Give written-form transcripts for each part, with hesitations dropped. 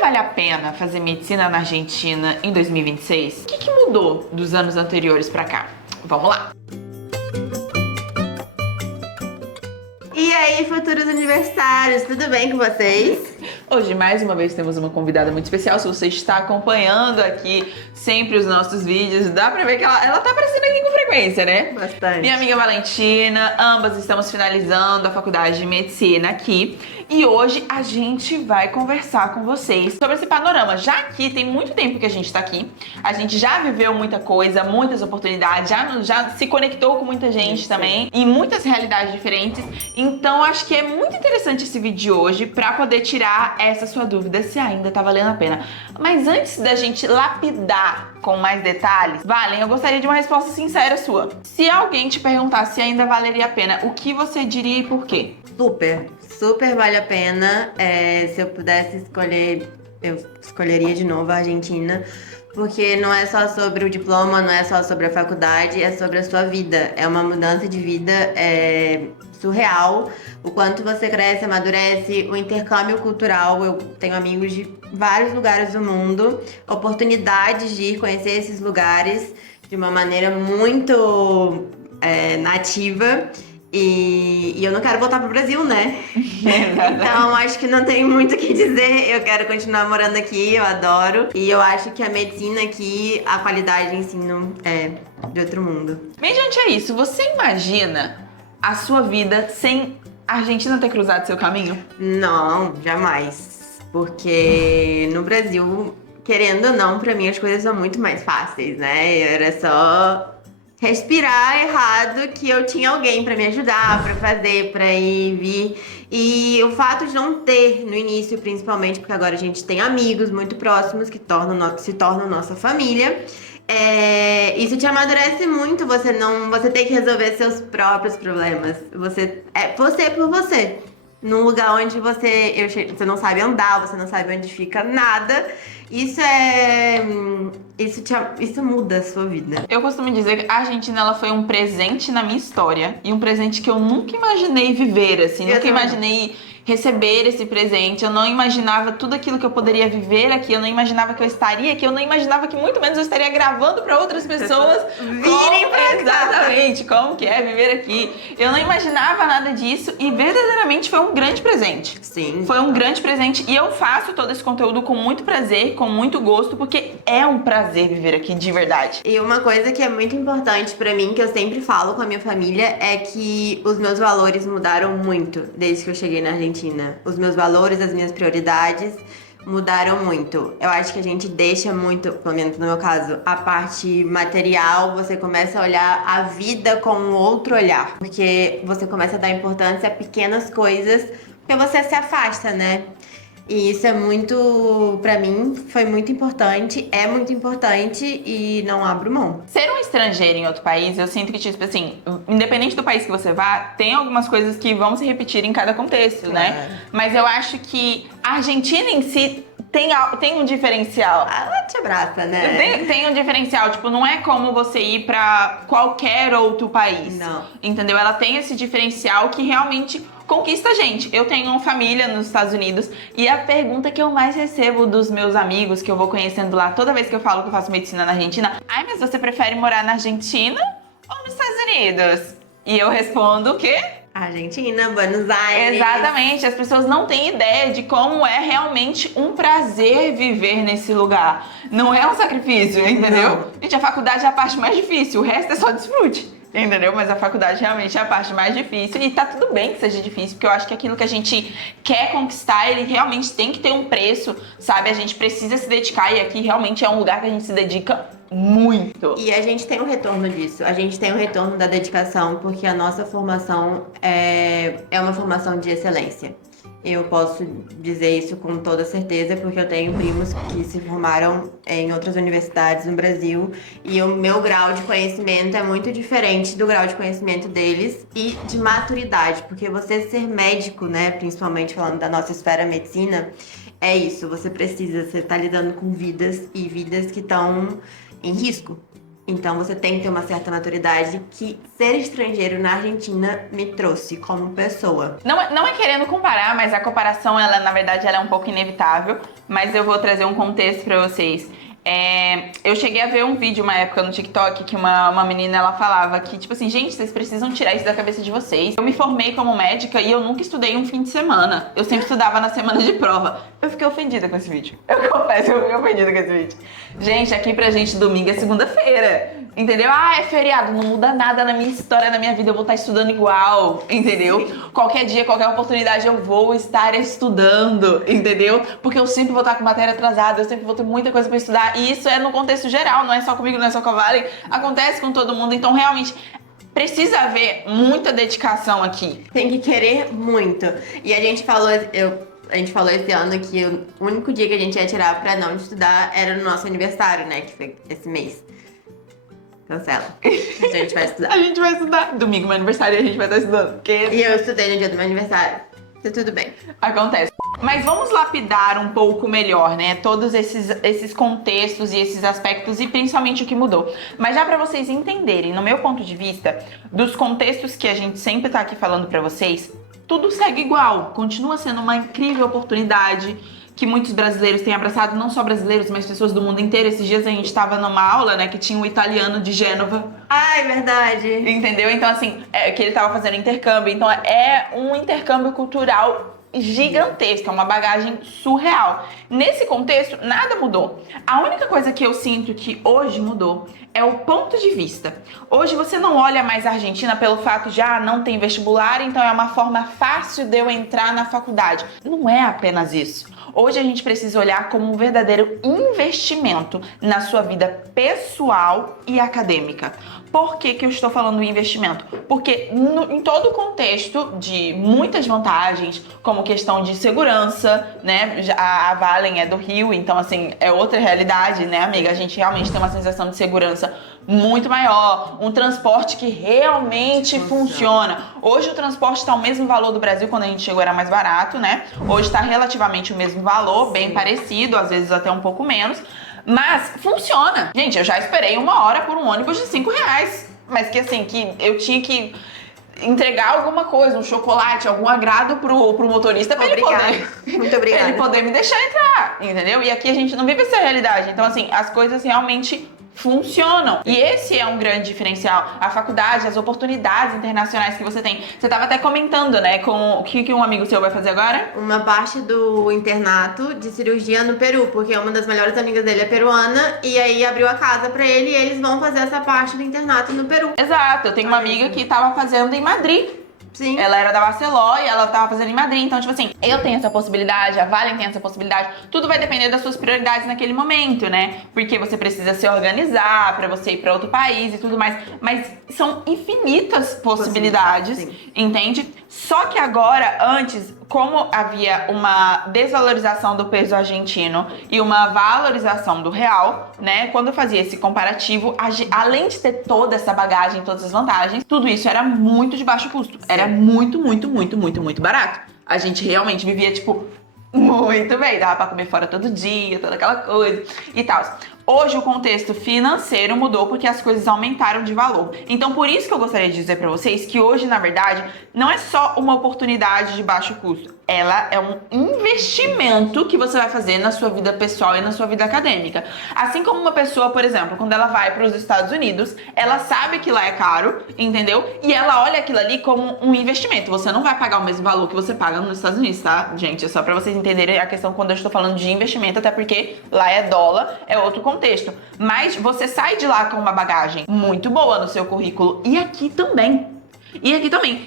vale a pena fazer medicina na Argentina em 2026? O que mudou dos anos anteriores pra cá? Vamos lá! E aí, futuros universitários, tudo bem com vocês? Hoje, mais uma vez, temos uma convidada muito especial. Se você está acompanhando aqui sempre os nossos vídeos, dá pra ver que ela tá aparecendo aqui com frequência, né? Bastante. Minha amiga Valentina, ambas estamos finalizando a faculdade de medicina aqui. E hoje a gente vai conversar com vocês sobre esse panorama. Já que tem muito tempo que a gente tá aqui, a gente já viveu muita coisa, muitas oportunidades, já se conectou com muita gente também, em muitas realidades diferentes. Então acho que é muito interessante esse vídeo de hoje pra poder tirar essa sua dúvida se ainda tá valendo a pena. Mas antes da gente lapidar com mais detalhes, Valen, eu gostaria de uma resposta sincera sua. Se alguém te perguntasse se ainda valeria a pena, o que você diria e por quê? Super vale a pena. Se eu pudesse escolher, eu escolheria de novo a Argentina. Porque não é só sobre o diploma, não é só sobre a faculdade, é sobre a sua vida. É uma mudança de vida surreal. O quanto você cresce, amadurece, o intercâmbio cultural. Eu tenho amigos de vários lugares do mundo, oportunidades de ir conhecer esses lugares de uma maneira muito nativa. E eu não quero voltar pro Brasil, né? Então acho que não tem muito o que dizer. Eu quero continuar morando aqui, eu adoro. E eu acho que a medicina aqui, a qualidade de ensino é de outro mundo. Mediante a isso, você imagina a sua vida sem a Argentina ter cruzado seu caminho? Não, jamais. Porque no Brasil, querendo ou não, pra mim as coisas são muito mais fáceis, né? Era só respirar errado que eu tinha alguém pra me ajudar, pra fazer, pra ir, vir. E o fato de não ter no início, principalmente porque agora a gente tem amigos muito próximos que se tornam nossa família. Isso te amadurece muito, você tem que resolver seus próprios problemas. Você por você. Num lugar onde você não sabe andar, você não sabe onde fica nada. Isso muda a sua vida. Eu costumo dizer que a Argentina ela foi um presente na minha história e um presente que eu nunca imaginei viver, assim, nunca imaginei receber esse presente. Eu não imaginava tudo aquilo que eu poderia viver aqui, eu não imaginava que eu estaria aqui, eu não imaginava que muito menos eu estaria gravando para outras pessoas virem pra cá. Exatamente, como que é viver aqui. Eu não imaginava nada disso e verdadeiramente foi um grande presente. Sim. Foi um grande presente e eu faço todo esse conteúdo com muito prazer, com muito gosto, porque é um prazer viver aqui de verdade. E uma coisa que é muito importante pra mim, que eu sempre falo com a minha família, é que os meus valores mudaram muito desde que eu cheguei na Argentina. Os meus valores, as minhas prioridades mudaram muito. Eu acho que a gente deixa muito, pelo menos no meu caso, a parte material, você começa a olhar a vida com um outro olhar. Porque você começa a dar importância a pequenas coisas, porque você se afasta, né? E isso é muito, pra mim, foi muito importante, é muito importante e não abro mão. Ser um estrangeiro em outro país, eu sinto que, tipo assim, independente do país que você vá, tem algumas coisas que vão se repetir em cada contexto, né? Mas eu acho que a Argentina em si tem um diferencial. Ela te abraça, né? Tem um diferencial, tipo, não é como você ir pra qualquer outro país. Não. Entendeu? Ela tem esse diferencial que realmente conquista a gente. Eu tenho família nos Estados Unidos e a pergunta que eu mais recebo dos meus amigos que eu vou conhecendo lá, toda vez que eu falo que eu faço medicina na Argentina, ai, mas você prefere morar na Argentina ou nos Estados Unidos? E eu respondo o quê? Argentina, Buenos Aires. Exatamente, as pessoas não têm ideia de como é realmente um prazer viver nesse lugar. Não é um sacrifício, entendeu? Não. Gente, a faculdade é a parte mais difícil, o resto é só desfrute. Entendeu? Mas a faculdade realmente é a parte mais difícil e tá tudo bem que seja difícil, porque eu acho que aquilo que a gente quer conquistar, ele realmente tem que ter um preço, sabe? A gente precisa se dedicar e aqui realmente é um lugar que a gente se dedica muito. E a gente tem um retorno disso, a gente tem um retorno da dedicação, porque a nossa formação é uma formação de excelência. Eu posso dizer isso com toda certeza, porque eu tenho primos que se formaram em outras universidades no Brasil e o meu grau de conhecimento é muito diferente do grau de conhecimento deles e de maturidade, porque você ser médico, né, principalmente falando da nossa esfera medicina, é isso, você tá lidando com vidas e vidas que estão em risco. Então você tem que ter uma certa maturidade que ser estrangeiro na Argentina me trouxe como pessoa. Não é querendo comparar, mas a comparação, ela na verdade, ela é um pouco inevitável. Mas eu vou trazer um contexto pra vocês. Eu cheguei a ver um vídeo uma época no TikTok que uma menina, ela falava que, tipo assim, gente, vocês precisam tirar isso da cabeça de vocês. Eu me formei como médica e eu nunca estudei um fim de semana. Eu sempre estudava na semana de prova. Eu fiquei ofendida com esse vídeo. Eu confesso, eu fiquei ofendida com esse vídeo. Gente, aqui pra gente domingo é segunda-feira. Entendeu? É feriado, não muda nada na minha história, na minha vida, eu vou estar estudando igual, entendeu? Sim. Qualquer dia, qualquer oportunidade eu vou estar estudando, entendeu? Porque eu sempre vou estar com matéria atrasada, eu sempre vou ter muita coisa pra estudar, e isso é no contexto geral, não é só comigo, não é só com a Valen, acontece com todo mundo, então realmente precisa haver muita dedicação aqui. Tem que querer muito. E a gente falou, a gente falou esse ano que o único dia que a gente ia tirar pra não estudar era no nosso aniversário, né? Que foi esse mês. Cancela. A gente vai estudar. A gente vai estudar. Domingo, meu aniversário, a gente vai estar estudando. Porque... E eu estudei no dia do meu aniversário. Tá tudo bem. Acontece. Mas vamos lapidar um pouco melhor, né? Todos esses contextos e esses aspectos e principalmente o que mudou. Mas já pra vocês entenderem, no meu ponto de vista, dos contextos que a gente sempre tá aqui falando pra vocês, tudo segue igual. Continua sendo uma incrível oportunidade que muitos brasileiros têm abraçado, não só brasileiros, mas pessoas do mundo inteiro. Esses dias a gente tava numa aula, né, que tinha um italiano de Gênova. Ai, verdade. Entendeu? Então, assim, que ele tava fazendo intercâmbio. Então, é um intercâmbio cultural gigantesco, é uma bagagem surreal. Nesse contexto, nada mudou. A única coisa que eu sinto que hoje mudou é o ponto de vista. Hoje você não olha mais a Argentina pelo fato de, não tem vestibular, então é uma forma fácil de eu entrar na faculdade. Não é apenas isso. Hoje a gente precisa olhar como um verdadeiro investimento na sua vida pessoal e acadêmica. Por que que eu estou falando investimento? Porque em todo o contexto de muitas vantagens, como questão de segurança, né? A Valen é do Rio, então assim, é outra realidade, né, amiga? A gente realmente tem uma sensação de segurança muito maior, um transporte que realmente funciona. Hoje o transporte está o mesmo valor do Brasil, quando a gente chegou era mais barato, né? Hoje está relativamente o mesmo valor, bem parecido, às vezes até um pouco menos. Mas funciona. Gente, eu já esperei 1 hora por um ônibus de R$5. Mas que assim, que eu tinha que entregar alguma coisa, um chocolate, algum agrado pro motorista pra ele poder. Muito obrigada. Ele poder me deixar entrar, entendeu? E aqui a gente não vive essa realidade. Então, assim, as coisas realmente funcionam. E esse é um grande diferencial. A faculdade, as oportunidades internacionais que você tem. Você tava até comentando, né, com o que um amigo seu vai fazer agora? Uma parte do internato de cirurgia no Peru, porque uma das melhores amigas dele é peruana, e aí abriu a casa pra ele e eles vão fazer essa parte do internato no Peru. Exato. Eu tenho uma amiga que tava fazendo em Madrid. Sim. Ela era da Barceló e ela tava fazendo em Madrid. Então, tipo assim, eu tenho essa possibilidade, a Valen tem essa possibilidade. Tudo vai depender das suas prioridades naquele momento, né? Porque você precisa se organizar pra você ir pra outro país e tudo mais. Mas são infinitas possibilidades, entende? Só que agora, antes, como havia uma desvalorização do peso argentino e uma valorização do real, né? Quando eu fazia esse comparativo, além de ter toda essa bagagem, todas as vantagens, tudo isso era muito de baixo custo. Era muito barato. A gente realmente vivia, tipo, muito bem. Dava pra comer fora todo dia, toda aquela coisa e tal. Hoje o contexto financeiro mudou porque as coisas aumentaram de valor. Então por isso que eu gostaria de dizer pra vocês que hoje, na verdade, não é só uma oportunidade de baixo custo. Ela é um investimento que você vai fazer na sua vida pessoal e na sua vida acadêmica. Assim como uma pessoa, por exemplo, quando ela vai para os Estados Unidos, ela sabe que lá é caro, entendeu? E ela olha aquilo ali como um investimento. Você não vai pagar o mesmo valor que você paga nos Estados Unidos, tá? Gente, é só pra vocês entenderem a questão quando eu estou falando de investimento, até porque lá é dólar, é outro contexto. Mas você sai de lá com uma bagagem muito boa no seu currículo. E aqui também.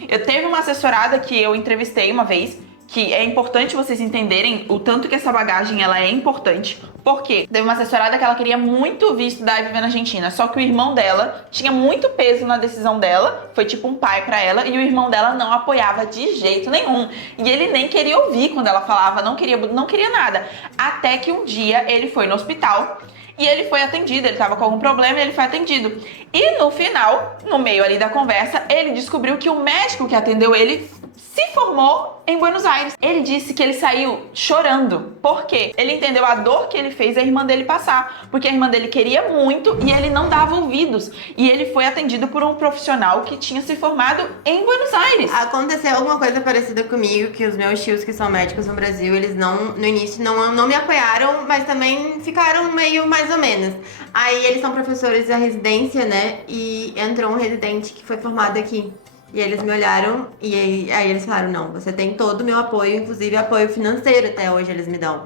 Eu teve uma assessorada que eu entrevistei uma vez, que é importante vocês entenderem o tanto que essa bagagem ela é importante. Porque teve uma assessorada que ela queria muito vir estudar e viver na Argentina, só que o irmão dela tinha muito peso na decisão dela, foi tipo um pai pra ela, e o irmão dela não apoiava de jeito nenhum. E ele nem queria ouvir quando ela falava, não queria nada. Até que um dia ele foi no hospital e ele foi atendido, ele tava com algum problema e ele foi atendido. E no final, no meio ali da conversa, ele descobriu que o médico que atendeu ele se formou em Buenos Aires. Ele disse que ele saiu chorando. Por quê? Ele entendeu a dor que ele fez a irmã dele passar. Porque a irmã dele queria muito e ele não dava ouvidos. E ele foi atendido por um profissional que tinha se formado em Buenos Aires. Aconteceu alguma coisa parecida comigo, que os meus tios que são médicos no Brasil, eles no início não me apoiaram, mas também ficaram meio mais ou menos. Aí eles são professores da residência, né? E entrou um residente que foi formado aqui. E eles me olharam e aí eles falaram, não, você tem todo o meu apoio, inclusive apoio financeiro até hoje eles me dão.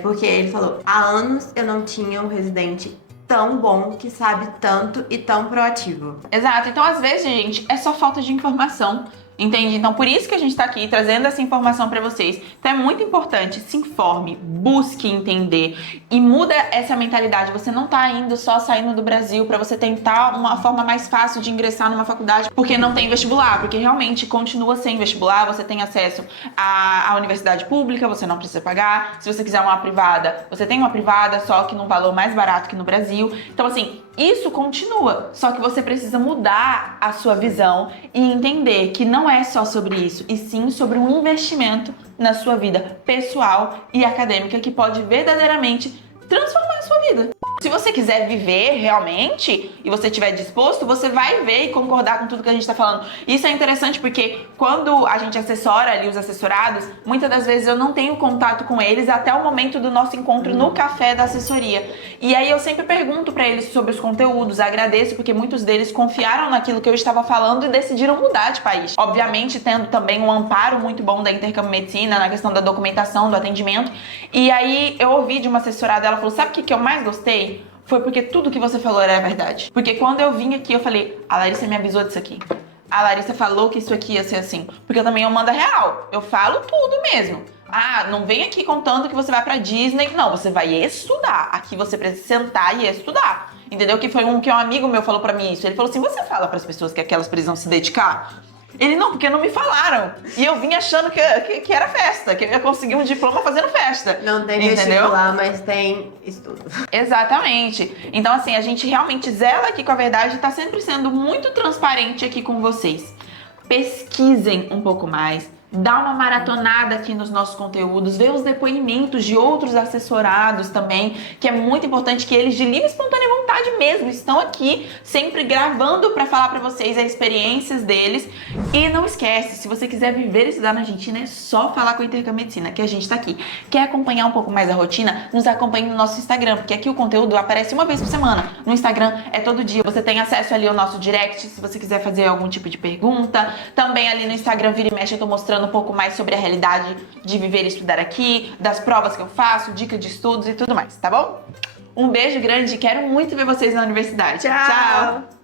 Porque ele falou, há anos eu não tinha um residente tão bom, que sabe tanto e tão proativo. Exato, então às vezes, gente, é só falta de informação. Entende? Então, por isso que a gente tá aqui trazendo essa informação pra vocês. Então, é muito importante, se informe, busque entender e muda essa mentalidade. Você não tá indo só saindo do Brasil pra você tentar uma forma mais fácil de ingressar numa faculdade porque não tem vestibular, porque realmente continua sem vestibular, você tem acesso à universidade pública, você não precisa pagar. Se você quiser uma privada, você tem uma privada, só que num valor mais barato que no Brasil. Então, assim, isso continua, só que você precisa mudar a sua visão e entender que não é só sobre isso, e sim sobre um investimento na sua vida pessoal e acadêmica que pode verdadeiramente transformar a sua vida. Se você quiser viver realmente e você estiver disposto, você vai ver e concordar com tudo que a gente está falando. Isso é interessante porque quando a gente assessora ali os assessorados, muitas das vezes eu não tenho contato com eles até o momento do nosso encontro no café da assessoria. E aí eu sempre pergunto para eles sobre os conteúdos, agradeço porque muitos deles confiaram naquilo que eu estava falando e decidiram mudar de país. Obviamente tendo também um amparo muito bom da Intercâmbio Medicina na questão da documentação, do atendimento. E aí eu ouvi de uma assessorada, ela falou, sabe o que eu mais gostei? Foi porque tudo que você falou era verdade. Porque quando eu vim aqui, eu falei, a Larissa me avisou disso aqui. A Larissa falou que isso aqui ia ser assim. Porque eu também mando a real. Eu falo tudo mesmo. Ah, não vem aqui contando que você vai pra Disney. Não, você vai estudar. Aqui você precisa sentar e estudar. Entendeu? Que foi que um amigo meu falou pra mim isso. Ele falou assim, você fala pras pessoas que elas precisam se dedicar? Ele, não, porque não me falaram. E eu vim achando que era festa, que eu ia conseguir um diploma fazendo festa. Não tem vestibular, mas tem estudo. Exatamente. Então, assim, a gente realmente zela aqui com a verdade e tá sempre sendo muito transparente aqui com vocês. Pesquisem um pouco mais. Dá uma maratonada aqui nos nossos conteúdos, vê os depoimentos de outros assessorados também, que é muito importante que eles de livre e espontânea vontade mesmo estão aqui sempre gravando para falar para vocês as experiências deles. E não esquece, se você quiser viver e estudar na Argentina, é só falar com a Intercâmbio Medicina, que a gente tá aqui. Quer acompanhar um pouco mais a rotina? Nos acompanhe no nosso Instagram, porque aqui o conteúdo aparece uma vez por semana. No Instagram é todo dia. Você tem acesso ali ao nosso direct, se você quiser fazer algum tipo de pergunta. Também ali no Instagram, vira e mexe, eu tô mostrando um pouco mais sobre a realidade de viver e estudar aqui, das provas que eu faço, dicas de estudos e tudo mais, tá bom? Um beijo grande e quero muito ver vocês na universidade. Tchau!